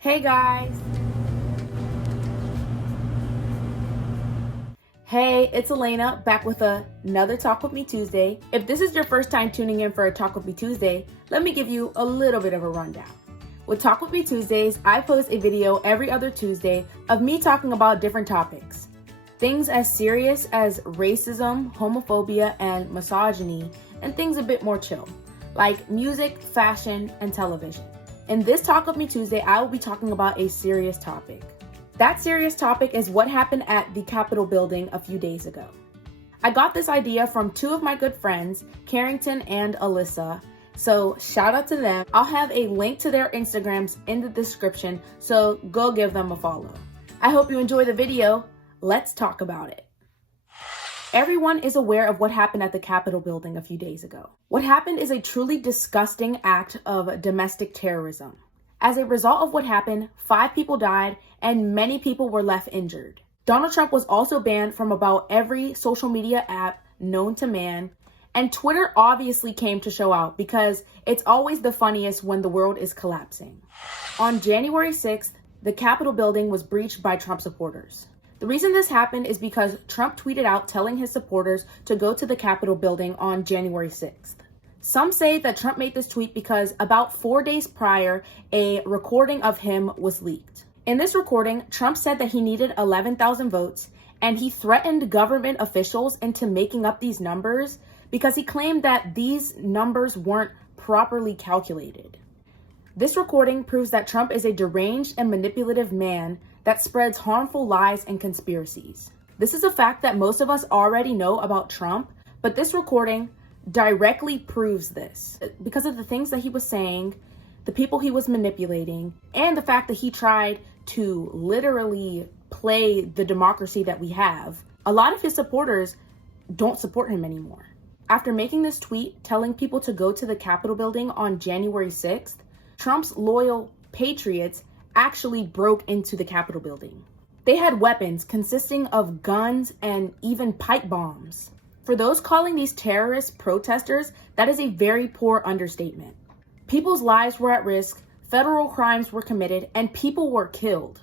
Hey guys! Hey, it's Alaina back with another Talk With Me Tuesday. If this is your first time tuning in for a Talk With Me Tuesday, let me give you a little bit of a rundown. With Talk With Me Tuesdays, I post a video every other Tuesday of me talking about different topics. Things as serious as racism, homophobia, and misogyny, and things a bit more chill, like music, fashion, and television. In this Talk With Me Tuesday, I will be talking about a serious topic. That serious topic is what happened at the Capitol building a few days ago. I got this idea from two of my good friends, Carrington and Alyssa, so shout out to them. I'll have a link to their Instagrams in the description, so go give them a follow. I hope you enjoy the video. Let's talk about it. Everyone is aware of what happened at the Capitol building a few days ago. What happened is a truly disgusting act of domestic terrorism. As a result of what happened, 5 people died and many people were left injured. Donald Trump was also banned from about every social media app known to man, and Twitter obviously came to show out because it's always the funniest when the world is collapsing. On January 6th, the Capitol building was breached by Trump supporters. The reason this happened is because Trump tweeted out telling his supporters to go to the Capitol building on January 6th. Some say that Trump made this tweet because about 4 days prior, a recording of him was leaked. In this recording, Trump said that he needed 11,000 votes, and he threatened government officials into making up these numbers because he claimed that these numbers weren't properly calculated. This recording proves that Trump is a deranged and manipulative man that spreads harmful lies and conspiracies. This is a fact that most of us already know about Trump, but this recording directly proves this because of the things that he was saying, the people he was manipulating, and the fact that he tried to literally play the democracy that we have. A lot of his supporters don't support him anymore. After making this tweet telling people to go to the Capitol building on January 6th, Trump's loyal patriots actually broke into the Capitol building. They had weapons consisting of guns and even pipe bombs. For those calling these terrorist protesters, that is a very poor understatement. People's lives were at risk, federal crimes were committed, and people were killed.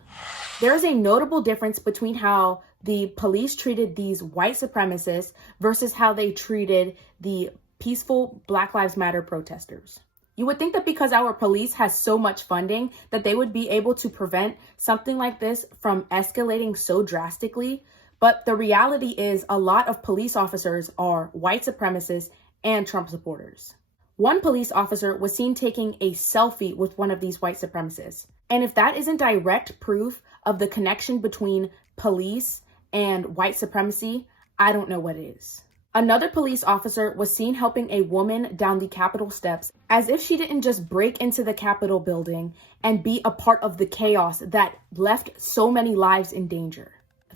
There is a notable difference between how the police treated these white supremacists versus how they treated the peaceful Black Lives Matter protesters. You would think that because our police has so much funding that they would be able to prevent something like this from escalating so drastically, but the reality is a lot of police officers are white supremacists and Trump supporters. One police officer was seen taking a selfie with one of these white supremacists. And if that isn't direct proof of the connection between police and white supremacy, I don't know what is. Another police officer was seen helping a woman down the Capitol steps as if she didn't just break into the Capitol building and be a part of the chaos that left so many lives in danger.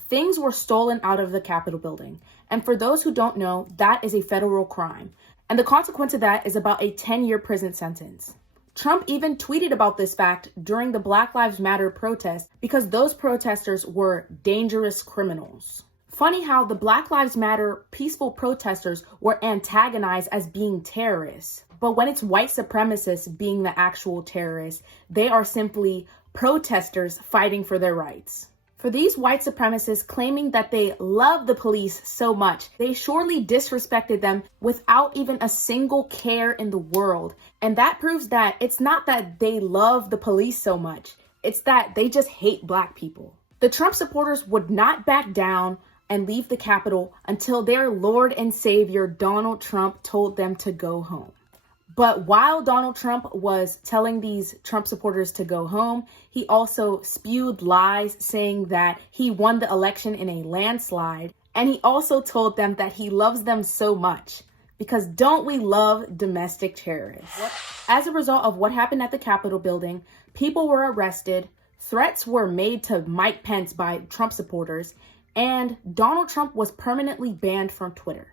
Things were stolen out of the Capitol building. And for those who don't know, that is a federal crime. And the consequence of that is about a 10-year prison sentence. Trump even tweeted about this fact during the Black Lives Matter protest because those protesters were dangerous criminals. Funny how the Black Lives Matter peaceful protesters were antagonized as being terrorists. But when it's white supremacists being the actual terrorists, they are simply protesters fighting for their rights. For these white supremacists claiming that they love the police so much, they surely disrespected them without even a single care in the world. And that proves that it's not that they love the police so much, it's that they just hate Black people. The Trump supporters would not back down and leave the Capitol until their Lord and Savior Donald Trump told them to go home. But while Donald Trump was telling these Trump supporters to go home, he also spewed lies saying that he won the election in a landslide. And he also told them that he loves them so much because don't we love domestic terrorists? As a result of what happened at the Capitol building, people were arrested, threats were made to Mike Pence by Trump supporters, and Donald Trump was permanently banned from Twitter.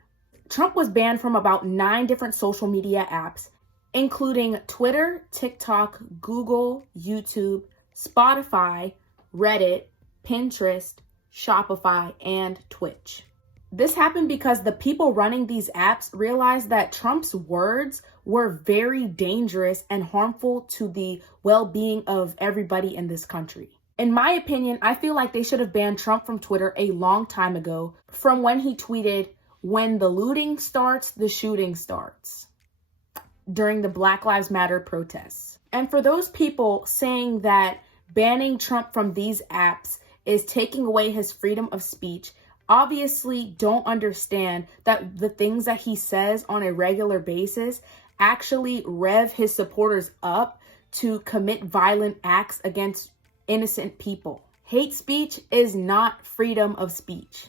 Trump was banned from about 9 different social media apps, including Twitter, TikTok, Google, YouTube, Spotify, Reddit, Pinterest, Shopify, and Twitch. This happened because the people running these apps realized that Trump's words were very dangerous and harmful to the well-being of everybody in this country. In my opinion, I feel like they should have banned Trump from Twitter a long time ago, from when he tweeted, "When the looting starts, the shooting starts," during the Black Lives Matter protests. And for those people saying that banning Trump from these apps is taking away his freedom of speech, obviously don't understand that the things that he says on a regular basis actually rev his supporters up to commit violent acts against innocent people. Hate speech is not freedom of speech.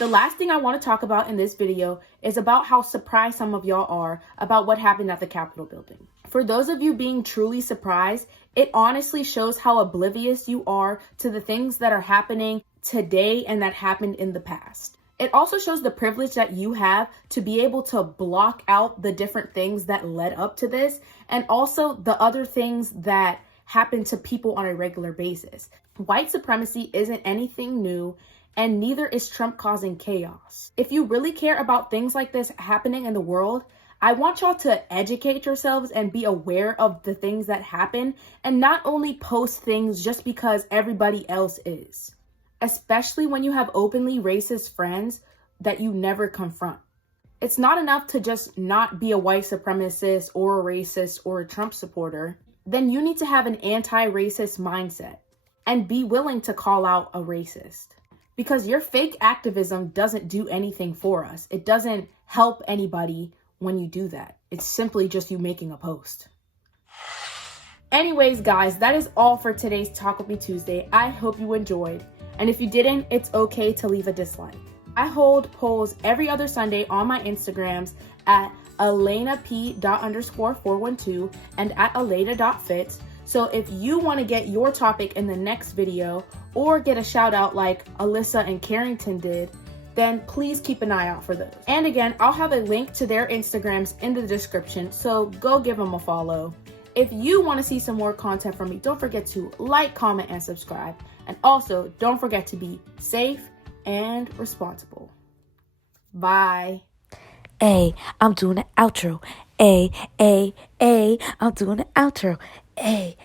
The last thing I want to talk about in this video is about how surprised some of y'all are about what happened at the Capitol building. For those of you being truly surprised, it honestly shows how oblivious you are to the things that are happening today and that happened in the past. It also shows the privilege that you have to be able to block out the different things that led up to this, and also the other things that happen to people on a regular basis. White supremacy isn't anything new, and neither is Trump causing chaos. If you really care about things like this happening in the world, I want y'all to educate yourselves and be aware of the things that happen, and not only post things just because everybody else is. Especially when you have openly racist friends that you never confront. It's not enough to just not be a white supremacist or a racist or a Trump supporter. Then you need to have an anti-racist mindset and be willing to call out a racist. Because your fake activism doesn't do anything for us. It doesn't help anybody when you do that. It's simply just you making a post. Anyways, guys, that is all for today's Talk With Me Tuesday. I hope you enjoyed. And if you didn't, it's okay to leave a dislike. I hold polls every other Sunday on my Instagrams at alainap._412 and at alaina.fit. So if you want to get your topic in the next video or get a shout out like Alyssa and Carrington did, then please keep an eye out for those. And again, I'll have a link to their Instagrams in the description, so go give them a follow. If you want to see some more content from me, don't forget to like, comment, and subscribe. And also, don't forget to be safe and responsible. Bye. Hey, I'm doing the outro. Hey, I'm doing the outro. Hey.